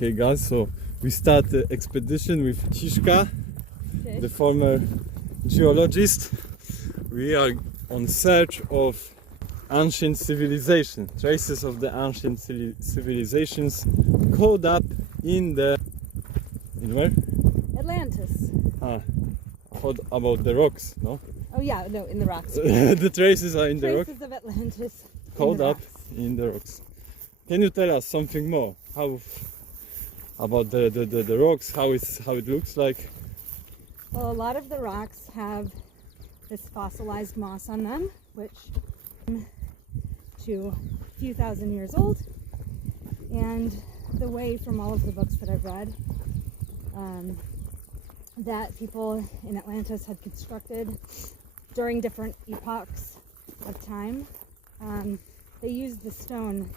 Okay guys, so we start the expedition with Hitchhiker, the former geologist. We are on search of ancient civilization, traces of the ancient civilizations caught up in where? Atlantis. What about the rocks, no? Oh yeah, no, in the rocks. The traces are in the rocks. Traces of Atlantis. Caught up in the rocks. Can you tell us something more? About the rocks, how it looks like? Well, a lot of the rocks have this fossilized moss on them, which to a few thousand years old. And the way from all of the books that I've read, that people in Atlantis had constructed during different epochs of time. They used the stone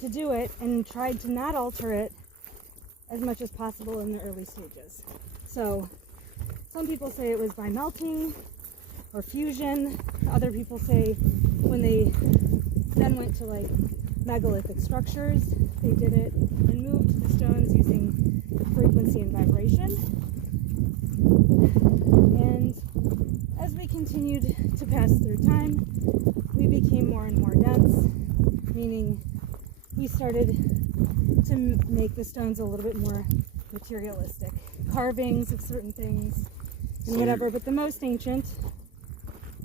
to do it and tried to not alter it as much as possible in the early stages. So some people say it was by melting or fusion. Other people say when they then went to like megalithic structures, they did it and moved the stones using frequency and vibration. And as we continued to pass through time, we became more and more dense, meaning we started to make the stones a little bit more materialistic. Carvings of certain things and whatever, but the most ancient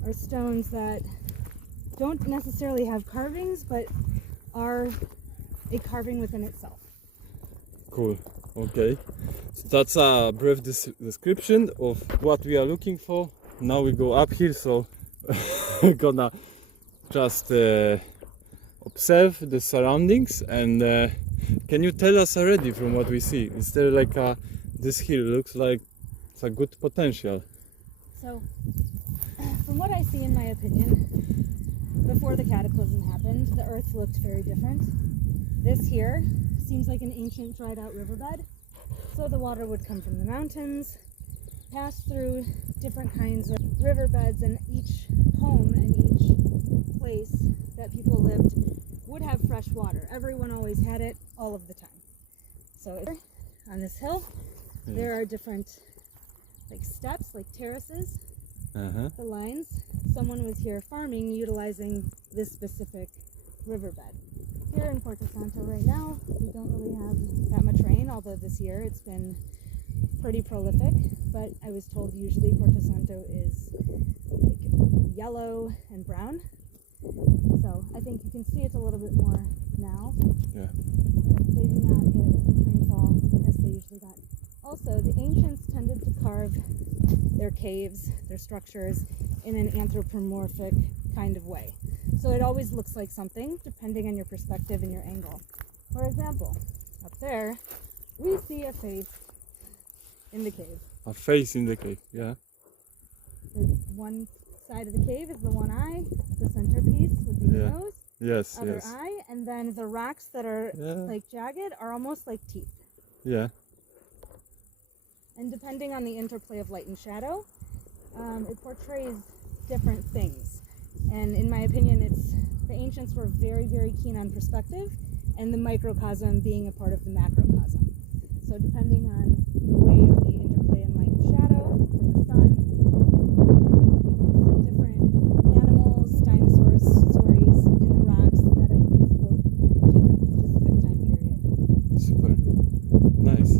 are stones that don't necessarily have carvings, but are a carving within itself. Cool, okay. So that's a brief description of what we are looking for. Now we go up here, so we're gonna just observe the surroundings. And can you tell us already from what we see, is there like this hill looks like it's a good potential? So from what I see, in my opinion, before the cataclysm happened, the earth looked very different. This here seems like an ancient dried out riverbed. So the water would come from the mountains, pass through different kinds of riverbeds, and each home and each place that people lived would have fresh water. Everyone always had it all of the time. So on this hill, there are different like steps, like terraces, the lines. Someone was here farming utilizing this specific riverbed. Here in Porto Santo right now, we don't really have that much rain, although this year it's been pretty prolific, but I was told usually Porto Santo is like yellow and brown. So I think you can see it a little bit more now. Yeah. They do not get as much rainfall as they usually got. Also, the ancients tended to carve their caves, their structures, in an anthropomorphic kind of way. So it always looks like something, depending on your perspective and your angle. For example, up there, we see a face in the cave. A face in the cave, yeah. One side of the cave is the one eye, the centerpiece would be the nose, yes, other eye, and then the rocks that are like jagged are almost like teeth. Yeah. And depending on the interplay of light and shadow, it portrays different things. And in my opinion, the ancients were very, very keen on perspective, and the microcosm being a part of the macrocosm. So depending on the way of the interplay in light and shadow from the sun, you can see different animals, dinosaurs, stories in the rocks that I think spoke to the specific time period. Super. Nice.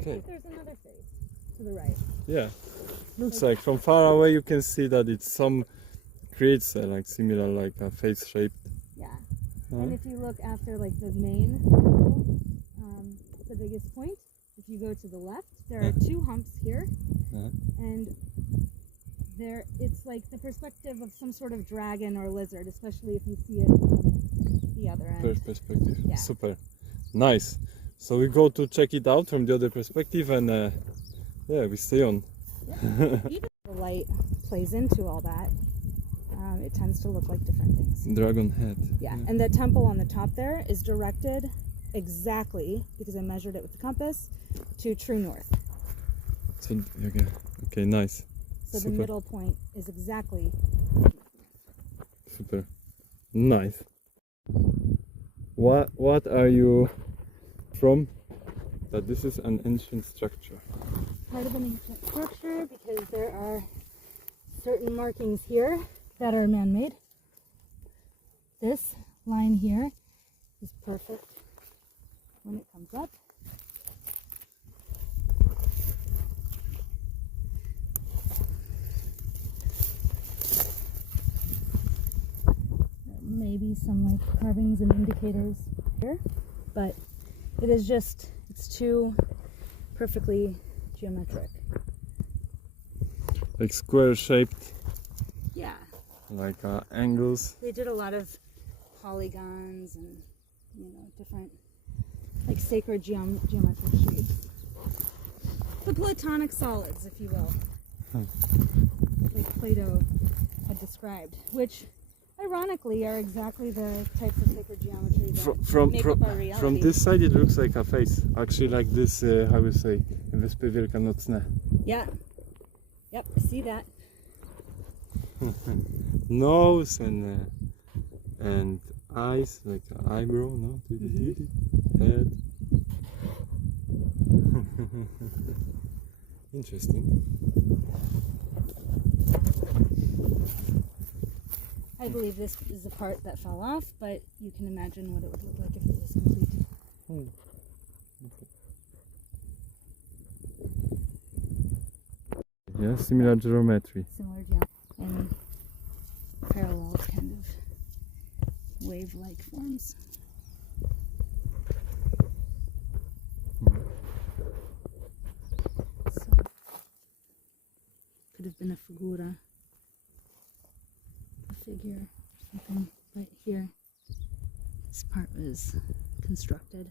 Okay. There's another face to the right. Yeah. Looks like from far away you can see that it's creates like similar like a face shape. Yeah. And if you look after like the main temple, the biggest point, if you go to the left, there are two humps here, and it's like the perspective of some sort of dragon or lizard, especially if you see it from the other end. Perspective. Yeah. Super. Nice. So we go to check it out from the other perspective, and we stay on. Even the light plays into all that. It tends to look like different things. Dragon head. Yeah, and the temple on the top there is directed exactly, because I measured it with the compass, to true north. So okay, nice. So the middle point is exactly. Super. Nice. What are you from that this is an ancient structure. Part of an ancient structure because there are certain markings here that are man-made. This line here is perfect when it comes up. Maybe some like carvings and indicators here, but it is just, it's too perfectly geometric. Like square shaped. Yeah. Like angles. They did a lot of polygons and, you know, different like sacred geometric shapes. The platonic solids, if you will. Like Plato had described, which ironically are exactly the types of sacred geometry that make up our reality. From this side it looks like a face. Actually like this, how we say, Wyspy Wielkanocne. Yeah. Yep, I see that. Nose and eyes, like an eyebrow, no? Head. Interesting. I believe this is the part that fell off, but you can imagine what it would look like if it was complete. Okay. Yeah, similar geometry. Similar geometry and parallel kind of wave-like forms. So, could have been a figura, a figure, something, but here, this part was constructed.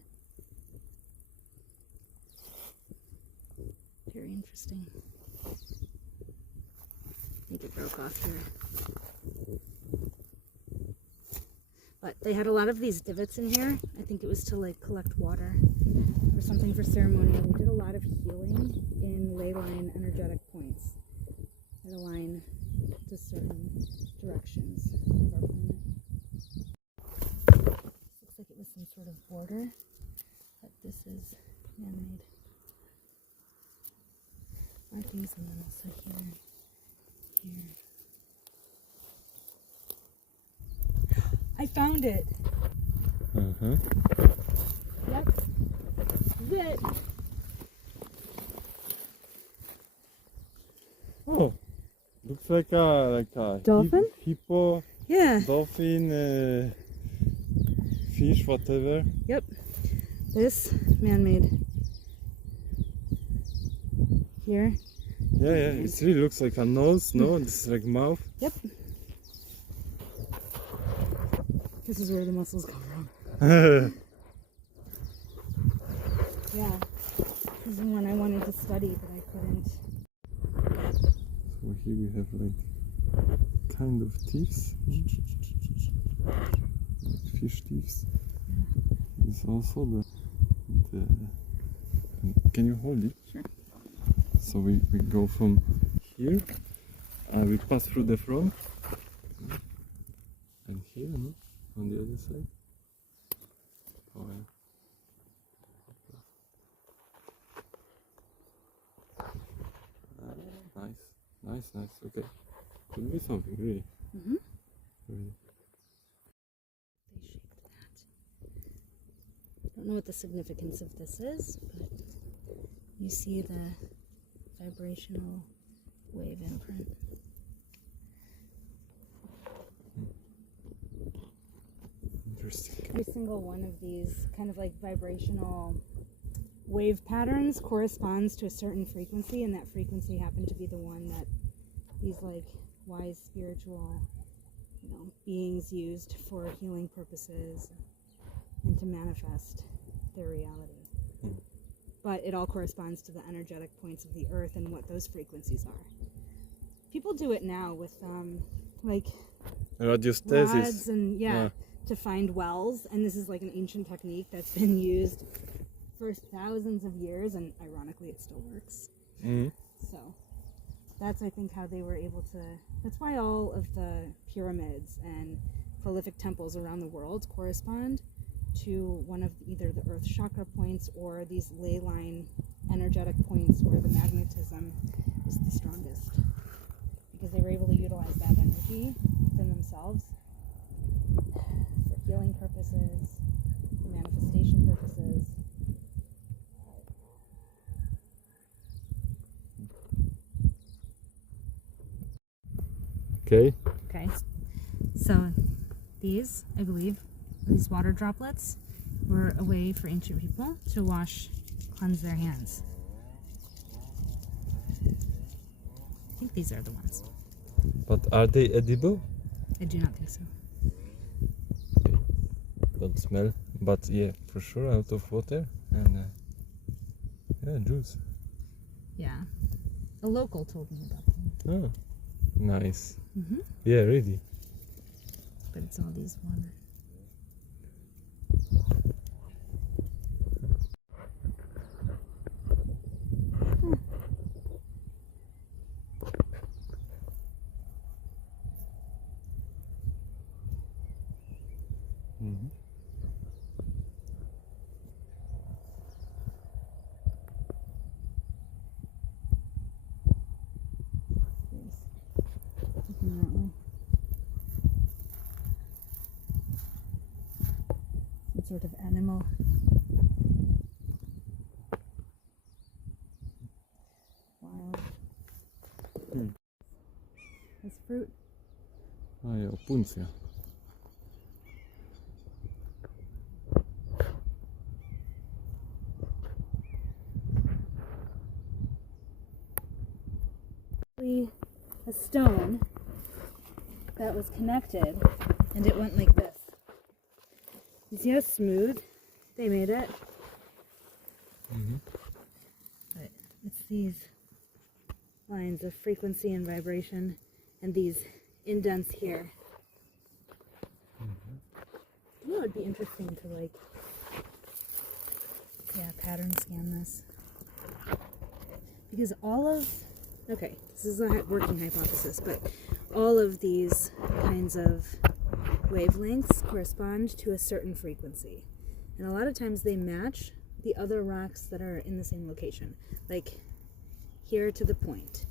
Very interesting. I think it broke off here. But they had a lot of these divots in here. I think it was to like collect water or something for ceremonial. They did a lot of healing in ley line energetic points that align to certain directions of our planet. Looks like it was some sort of border, but this is man-made. Markings and then also here. I found it. Yep. This is it. Oh, looks like a Dolphin? hippo. Yeah. Dolphin, fish, whatever. Yep. This man-made. Here. Yeah, it really looks like a nose, no? This is like mouth. Yep. This is where the muscles come from. Yeah. This is the one I wanted to study, but I couldn't. So here we have like kind of teeth. Like fish teeth. It's also the can you hold it? Sure. So we go from here, we pass through the front, and here, no? On the other side. Oh, yeah. Nice. Okay, could be something really. Mm-hmm. Really. They shaped that. I don't know what the significance of this is, but you see the vibrational wave imprint. Interesting. Every single one of these kind of like vibrational wave patterns corresponds to a certain frequency, and that frequency happened to be the one that these like wise spiritual, you know, beings used for healing purposes and to manifest their reality. But it all corresponds to the energetic points of the earth and what those frequencies are. People do it now with like radiostasis rods and to find wells, and this is like an ancient technique that's been used for thousands of years, and ironically it still works. So that's, I think, how they were able to, that's why all of the pyramids and prolific temples around the world correspond to one of either the Earth's chakra points or these ley line energetic points where the magnetism is the strongest, because they were able to utilize that energy within themselves for healing purposes, for manifestation purposes. Okay. Okay, so these, I believe, these water droplets were a way for ancient people to cleanse their hands. I think these are the ones. But are they edible? I do not think so. Don't smell, but yeah, for sure out of water and yeah, juice. Yeah, a local told me about them. Oh, nice. Mm-hmm. Yeah, really. But it's all these water. Mm-hmm. Some sort of animal. Wild. This fruit. Ah, ja, opuncja. A stone that was connected, and it went like this. You see how smooth they made it? Mm-hmm. But it's these lines of frequency and vibration, and these indents here. You know, it'd be interesting to pattern scan this, because okay, this is a working hypothesis, but all of these kinds of wavelengths correspond to a certain frequency. And a lot of times they match the other rocks that are in the same location. Like here to the point,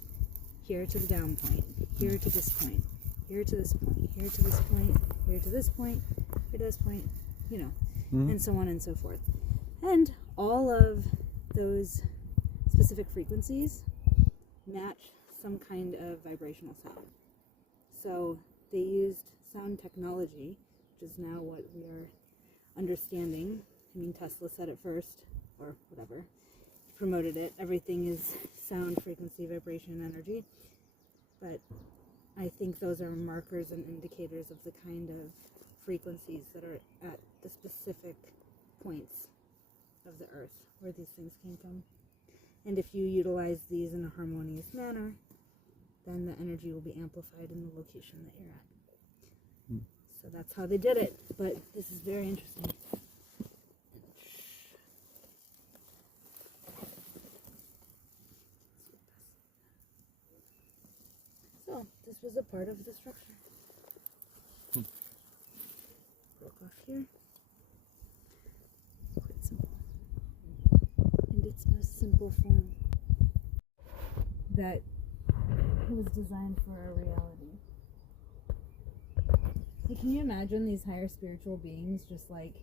here to the down point, here to this point, here to this point, here to this point, here to this point, here to this point, and so on and so forth. And all of those specific frequencies match some kind of vibrational sound. So they used sound technology, which is now what we are understanding. I mean, Tesla said it first, or whatever. He promoted it. Everything is sound, frequency, vibration, and energy. But I think those are markers and indicators of the kind of frequencies that are at the specific points of the earth where these things came from. And if you utilize these in a harmonious manner, then the energy will be amplified in the location that you're at. So that's how they did it. But this is very interesting. So this was a part of the structure. Broke off here. Quite simple. In its most simple form. That it was designed for a reality. Like, can you imagine these higher spiritual beings just like,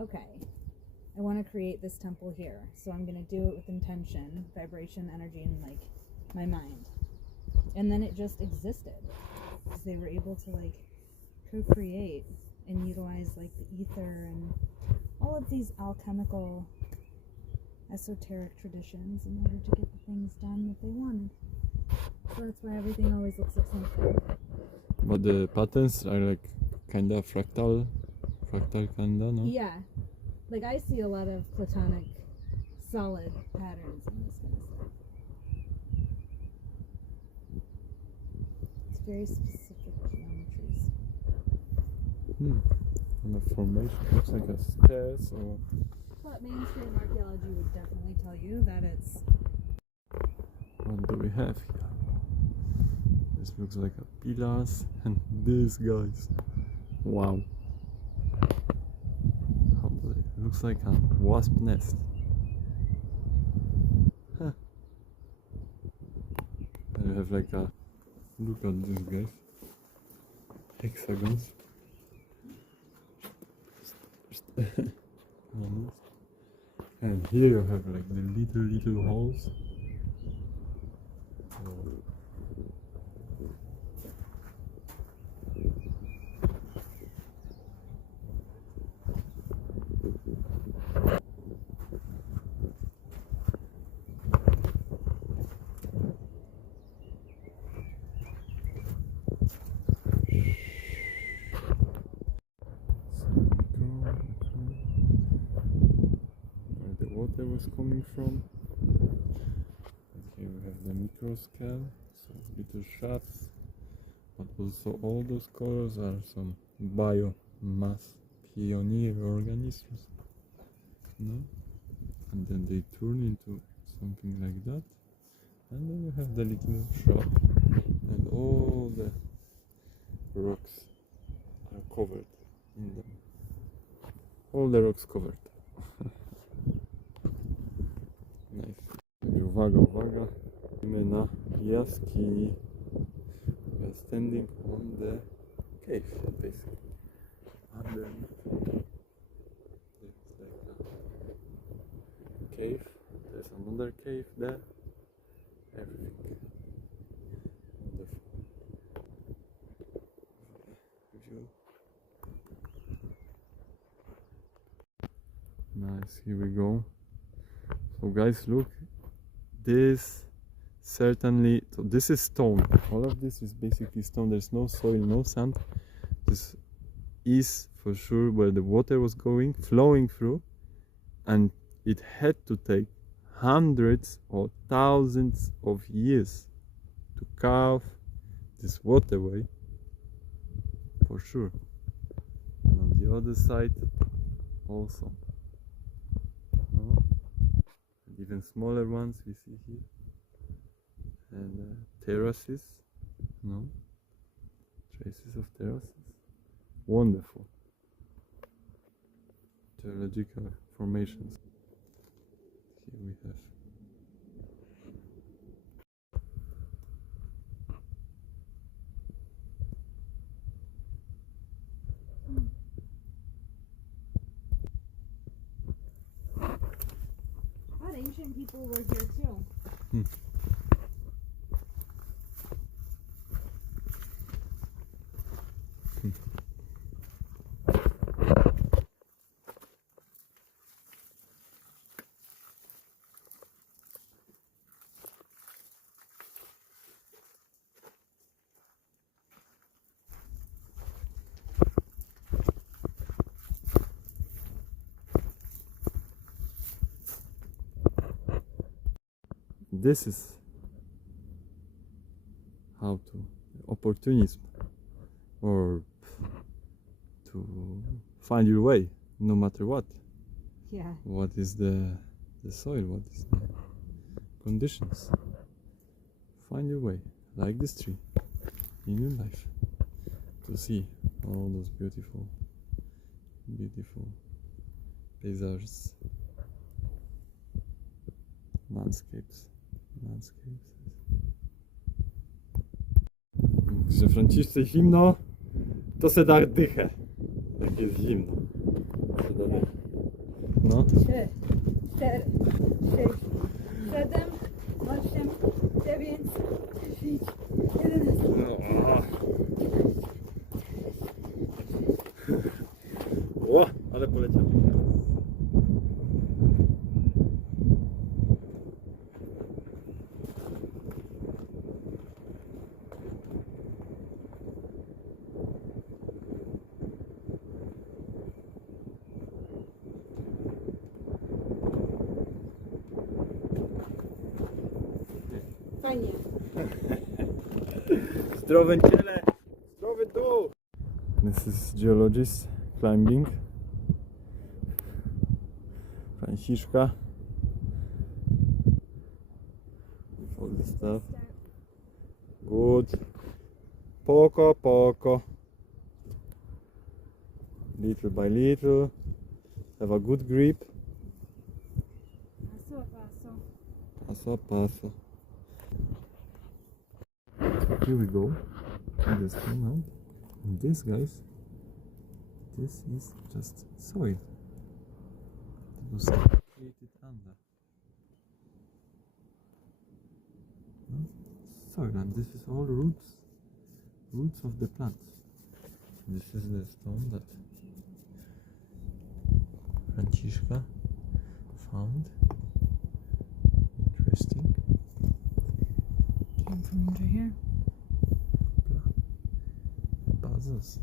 okay, I want to create this temple here, so I'm going to do it with intention, vibration, energy, and like my mind. And then it just existed because they were able to like co-create and utilize like the ether and all of these alchemical esoteric traditions in order to get the things done that they wanted. So that's why everything always looks like something. But the patterns are like kinda fractal kinda, no? Yeah. Like I see a lot of platonic solid patterns in this kind of stuff. It's very specific geometries. And the formation looks like a stairs or... But mainstream archaeology would definitely tell you that it's... What do we have here? This looks like a pillars and these guys. Wow. How Looks like a wasp nest. Huh. And you have like a, look at this guys, hexagons. And here you have like the little holes. Where the water was coming from. Here we have the microscale, so little shots, but also all those colors are some biomass pioneer organisms. No? And then they turn into something like that, and then you have the little shop, and all the rocks are covered in them. All the rocks covered. Nice. Uwaga, uwaga. Jesteśmy na jaskini. We are standing on the cave, basically. Underneath. There's like a cave. There's another cave there. Everything. Wonderful. View. Nice, here we go. So guys, look, this certainly, so this is stone. All of this is basically stone. There's no soil, no sand. This is for sure where the water was going, flowing through, and it had to take hundreds or thousands of years to carve this waterway, for sure. And on the other side also. Even smaller ones we see here, and terraces, no, traces of terraces. Wonderful geological formations. Here we have ancient people were here too. This is how to opportunism, or to find your way no matter what. Yeah. What is the soil, what is the conditions. Find your way, like this tree, in your life, to see all those beautiful paysages, landscapes. Że Franciszce zimno, to se da dychę, jak jest zimno. No. 3, 4, 6, 7, 8, 9, 10, 11. O, ale poleciał. Fajnie. Zdrowe ciele, zdrowy duch. This is geologist climbing. Franciszka. All the stuff. Good. Poco. Little by little. Have a good grip. Paso a paso. Paso a paso. Here we go. In this one now. And this, guys, this is just soil. It was created under. Soil, and this is all roots of the plants. This is the stone that Franciszka found. Interesting. Came from under here. Puzzles.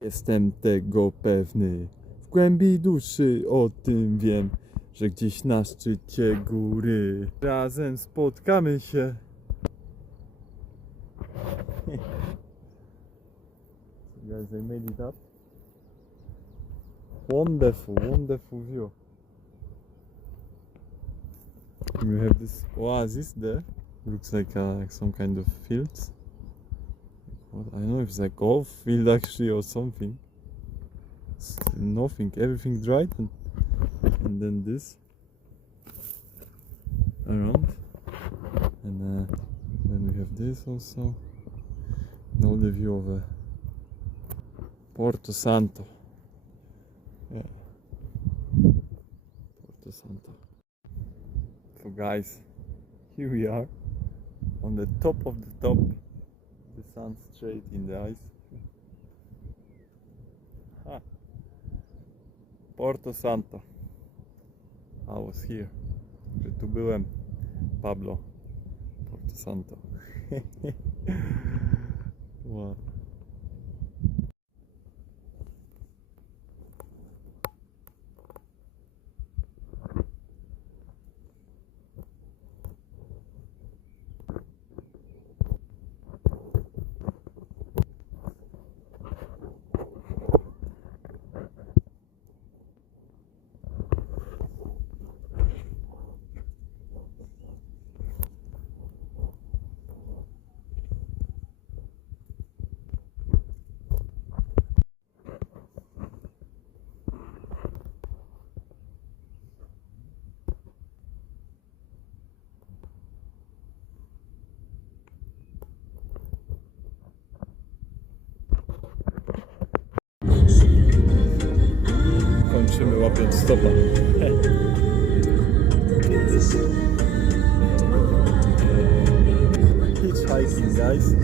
Jestem tego pewny. W głębi duszy o tym wiem, że gdzieś na szczycie góry razem spotkamy się. So guys, I made it up. Wonderful, wonderful view. We have this oasis there. Looks like some kind of fields. What, I don't know if it's like golf field actually or something. It's nothing, everything dried, and then this around, and then we have this also, and all the view of Porto Santo. Yeah, Porto Santo. So guys, here we are on the top of the top. The sun straight in the eyes. Ha. Porto Santo. I was here. Że tu byłem. Pablo. Porto Santo. Wow. Kończymy łapiąc stopa. Hitchhiking, guys.